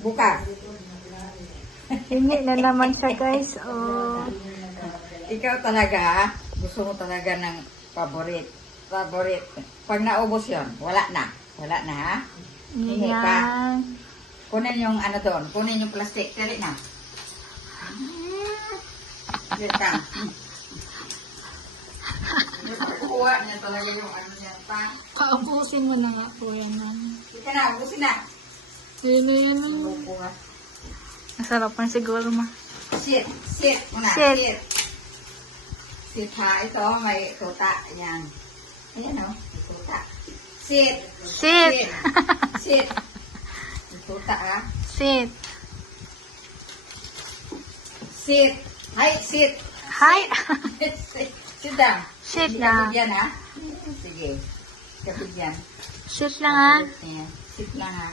Bukas. Hingi na naman siya, guys. Oh. Ikaw talaga, ha? Gusto mo talaga ng paborit. Paborit. Pag naubos yun, wala na. Wala na, ha? Hingi pa. Yan. Kunin yung ano doon. Kunin yung plastic. Tiri na. Tiri ka. Kuha niya talaga yung ano niya pa. Paubusin mo na nga po yan. Ika na, ubusin na. Yun. Kuha. Masarap man siguro, ma. Sit. Sit muna. Sit. Sit. Sit ha. Ito, may tuta. Ayan. Ayan o. May tuta. Sit. Sit. Sit. May tuta ha. Sit. Sit. Hi, sit. Hi. Sit. Sit down. Sit Hindi lang. kapit yan ha. Sige. Kapit yan. Sit lang, ha. Ayan. Sit lang ha.